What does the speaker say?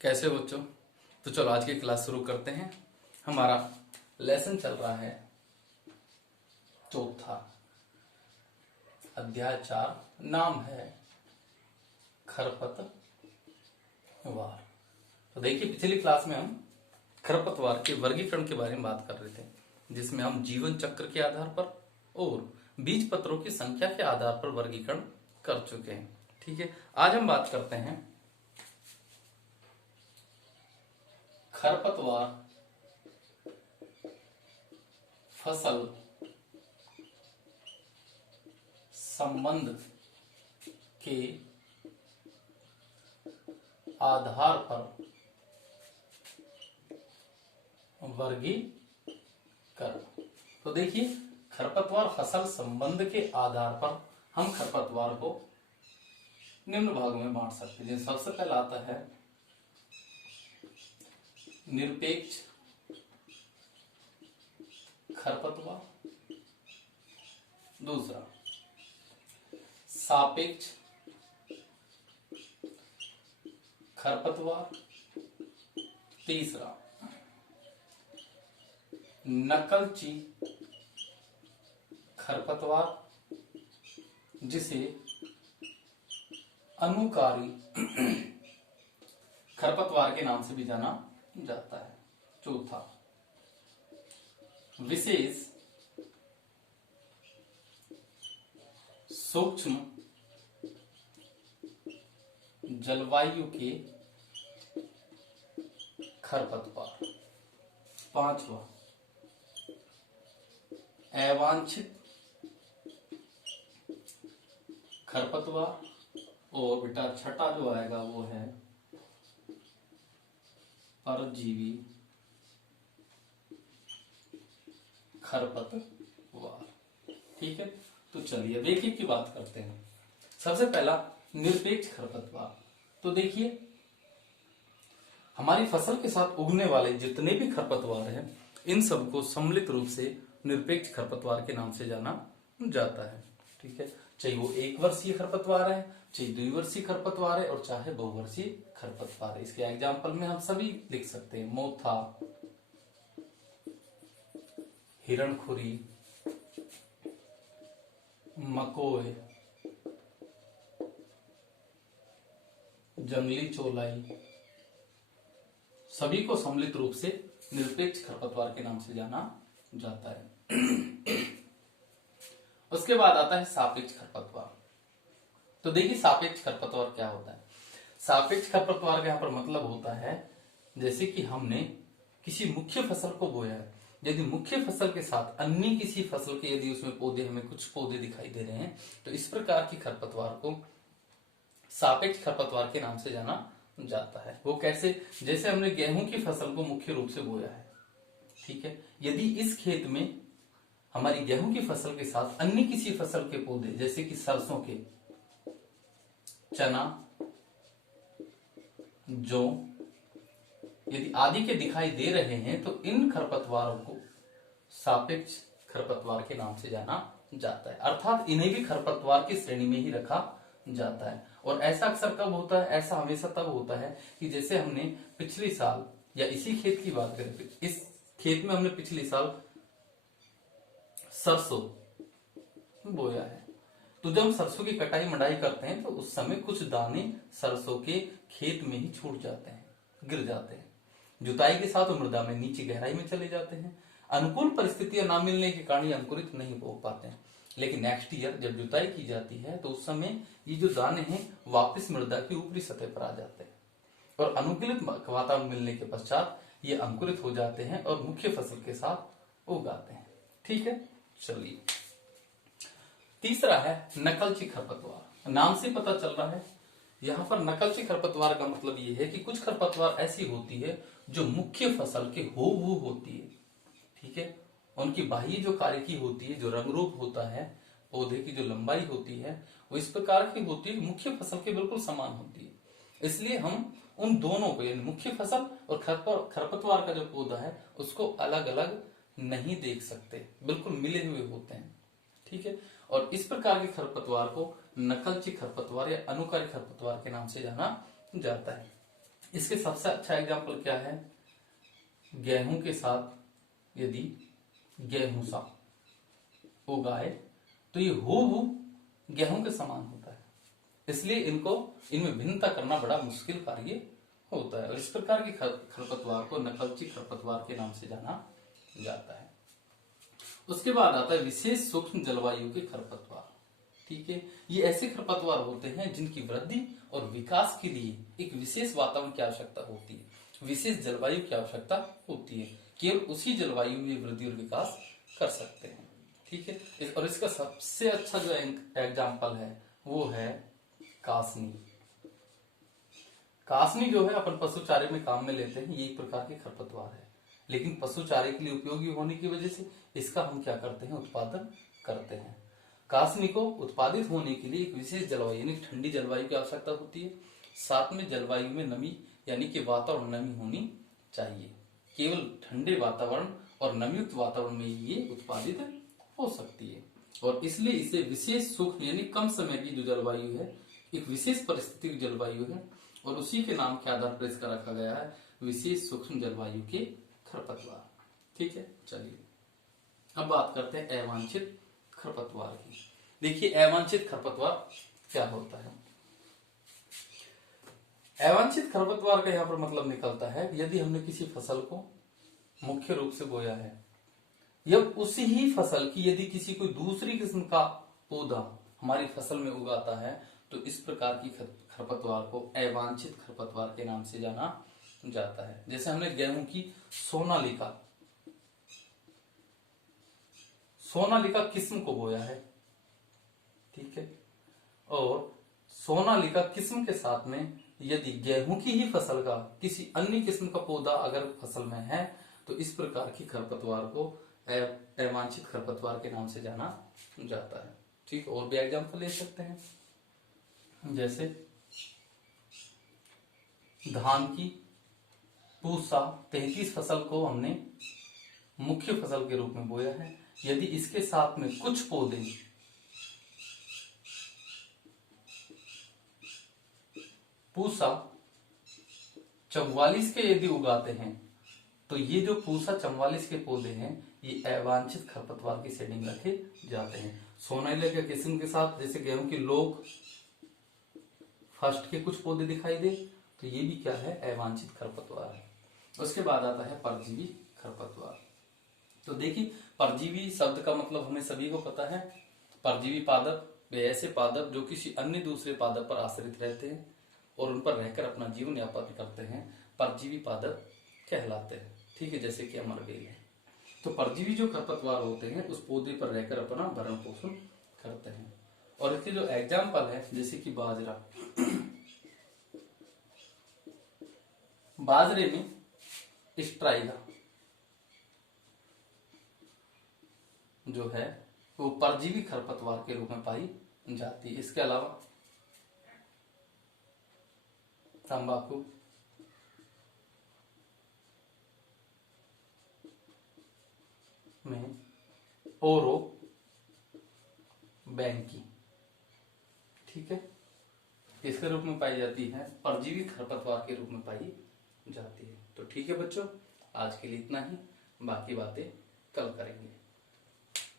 कैसे हो बच्चों। तो चलो आज की क्लास शुरू करते हैं। हमारा लेसन चल रहा है चौथा, अध्याय 4, नाम है खरपतवार। तो देखिए, पिछली क्लास में हम खरपतवार के वर्गीकरण के बारे में बात कर रहे थे, जिसमें हम जीवन चक्र के आधार पर और बीज पत्रों की संख्या के आधार पर वर्गीकरण कर चुके हैं। ठीक है, आज हम बात करते हैं खरपतवार फसल संबंध के आधार पर वर्गीकरण। तो देखिए, खरपतवार फसल संबंध के आधार पर हम खरपतवार को निम्न भागों में बांट सकते हैं। सबसे पहला आता है निरपेक्ष खरपतवार, दूसरा सापेक्ष खरपतवार, तीसरा नकलची खरपतवार, जिसे अनुकारी खरपतवार के नाम से भी जाना जाता है। चौथा विशेष सूक्ष्म जलवायु के खरपतवार, पांचवा अवांछित खरपतवार, और बेटा छठा जो आएगा वो है परजीवी खरपतवार। ठीक है, तो चलिए अब एक-एक की बात करते हैं। सबसे पहला निरपेक्ष खरपतवार। तो देखिए, हमारी फसल के साथ उगने वाले जितने भी खरपतवार हैं, इन सबको सम्मिलित रूप से निरपेक्ष खरपतवार के नाम से जाना जाता है। ठीक है, चाहे वो एक वर्षीय खरपतवार है, चाहे द्विवर्षीय खरपतवार है, और चाहे बहुवर्षीय खरपतवार है। इसके एग्जाम्पल में हम सभी लिख सकते हैं मोथा, हिरणखुरी, मकोय, जंगली चौलाई, सभी को सम्मिलित रूप से निरपेक्ष खरपतवार के नाम से जाना जाता है। उसके बाद आता है सापेक्ष खरपतवार। तो देखिए, सापेक्ष खरपतवार क्या होता है। सापेक्ष खरपतवार का यहाँ पर मतलब होता है, जैसे कि हमने किसी मुख्य फसल को बोया है, यदि मुख्य फसल के साथ अन्य किसी फसल के यदि उसमें पौधे, हमें कुछ पौधे दिखाई दे रहे हैं, तो इस प्रकार की खरपतवार को सापेक्ष खरपतवार के नाम से जाना जाता है। वो कैसे, जैसे हमने गेहूं की फसल को मुख्य रूप से बोया है। ठीक है, यदि इस खेत में हमारी गेहूं की फसल के साथ अन्य किसी फसल के पौधे, जैसे कि सरसों के, चना, जौ, यदि आदि के दिखाई दे रहे हैं, तो इन खरपतवारों को सापेक्ष खरपतवार के नाम से जाना जाता है। अर्थात इन्हें भी खरपतवार की श्रेणी में ही रखा जाता है। और ऐसा अक्सर कब होता है, ऐसा हमेशा तब होता है कि जैसे हमने पिछले साल, या इसी खेत की बात करें, इस खेत में हमने पिछले साल सरसों बोया है, तो जब हम सरसों की कटाई मंडाई करते हैं, तो उस समय कुछ दाने सरसों के खेत में ही छूट जाते हैं, गिर जाते हैं। जुताई के साथ मृदा में नीचे गहराई में चले जाते हैं। अनुकूल परिस्थितियां ना मिलने के कारण ये अंकुरित नहीं हो पाते हैं। लेकिन नेक्स्ट ईयर जब जुताई की जाती है, तो उस समय ये जो दाने हैं वापस मृदा की ऊपरी सतह पर आ जाते हैं, और अनुकूलित वातावरण मिलने के पश्चात ये अंकुरित हो जाते हैं और मुख्य फसल के साथ उगाते हैं। ठीक है, चलिए तीसरा है नकलची खरपतवार। नाम से पता चल रहा है, यहाँ पर नकलची खरपतवार का मतलब ये है कि कुछ खरपतवार ऐसी होती है जो मुख्य फसल के हूबहू होती है। ठीक है, उनकी बाह्य जो कार्यकी होती है, जो रंग रूप होता है, पौधे की जो लंबाई होती है, वो इस प्रकार की होती है, मुख्य फसल के बिल्कुल समान होती है। इसलिए हम उन दोनों को, यानी मुख्य फसल और खरपतवार का जो पौधा है, उसको अलग अलग नहीं देख सकते, बिल्कुल मिले हुए होते हैं। ठीक है, और इस प्रकार के खरपतवार को नकलची खरपतवार या अनुकारी खरपतवार के नाम से जाना जाता है। इसके सबसे अच्छा एग्जाम्पल क्या है, गेहूं के साथ यदि गेहूं सा उगाए तो ये हूबहू गेहूं के समान होता है, इसलिए इनमें भिन्नता करना बड़ा मुश्किल कार्य होता है। और इस प्रकार की खरपतवार को नकलची खरपतवार के नाम से जाना जाता है। उसके बाद आता है विशेष सूक्ष्म जलवायु के खरपतवार। ठीक है, ये ऐसे खरपतवार होते हैं जिनकी वृद्धि और विकास के लिए एक विशेष वातावरण की आवश्यकता होती है, विशेष जलवायु की आवश्यकता होती है। केवल उसी जलवायु में वृद्धि और विकास कर सकते हैं। ठीक है, और इसका सबसे अच्छा जो एग्जाम्पल है वो है कासनी। कासनी जो है अपन पशु चारे में काम में लेते हैं, ये एक प्रकार की खरपतवार है, लेकिन पशु चारे के लिए उपयोगी होने की वजह से इसका हम क्या करते हैं, उत्पादन करते हैं। कासनी को उत्पादित होने के लिए एक विशेष जलवायु यानी ठंडी जलवायु की आवश्यकता होती है, साथ में जलवायु में नमी यानी कि वातावरण नमी होनी चाहिए। केवल ठंडे वातावरण और नमीयुक्त वातावरण में ये उत्पादित हो सकती है, और इसलिए इसे विशेष सूक्ष्म यानी कम समय की जो जलवायु है, एक विशेष परिस्थिति की जलवायु है, और उसी के नाम के आधार पर इसका रखा गया है विशेष सूक्ष्म जलवायु के खरपतवार। ठीक है, चलिए अब बात करते हैं अवांछित खरपतवार की। देखिए अवांछित खरपतवार क्या होता है। अवांछित खरपतवार का यहाँ पर मतलब निकलता है यदि हमने किसी फसल को मुख्य रूप से बोया है, या उसी ही फसल की यदि किसी कोई दूसरी किस्म का पौधा हमारी फसल में उगाता है, तो इस प्रकार की खरपतवार को अवांछित खरपतवार के नाम से जाना जाता है। जैसे हमने गेहूं की सोनालिका किस्म को बोया है, ठीक है, और सोनालिका किस्म के साथ में यदि गेहूं की ही फसल का किसी अन्य किस्म का पौधा अगर फसल में है, तो इस प्रकार की खरपतवार को अवांछित खरपतवार के नाम से जाना जाता है। ठीक, और भी एग्जाम्पल ले सकते हैं, जैसे धान की पूसा 33 फसल को हमने मुख्य फसल के रूप में बोया है, यदि इसके साथ में कुछ पौधे पूसा 44 के यदि उगाते हैं, तो ये जो पूसा 44 के पौधे हैं ये अवांछित खरपतवार की श्रेणी में रखे जाते हैं। सोनालिका के किस्म के साथ जैसे गेहूं की लोग फर्स्ट के कुछ पौधे दिखाई दे, तो ये भी क्या है, अवांछित खरपतवार है। उसके बाद आता है परजीवी खरपतवार। तो देखिए परजीवी शब्द का मतलब हमें सभी को पता है। परजीवी पादप वे ऐसे पादप जो किसी अन्य दूसरे पादप पर आश्रित रहते हैं और उन पर रहकर अपना जीवन यापन करते हैं, परजीवी पादप कहलाते हैं। ठीक है, जैसे कि अमर बेल है। तो परजीवी जो खरपतवार होते हैं उस पौधे पर रहकर अपना भरण पोषण करते हैं। और इसके जो एग्जाम्पल है जैसे कि बाजरा, बाजरे में स्ट्राइगा जो है वो परजीवी खरपतवार के रूप में पाई जाती है। इसके अलावा तंबाकू, में ओरो बैंकी, ठीक है, इसके रूप में पाई जाती है, परजीवी खरपतवार के रूप में पाई जाती है। तो ठीक है बच्चों, आज के लिए इतना ही, बाकी बातें कल करेंगे।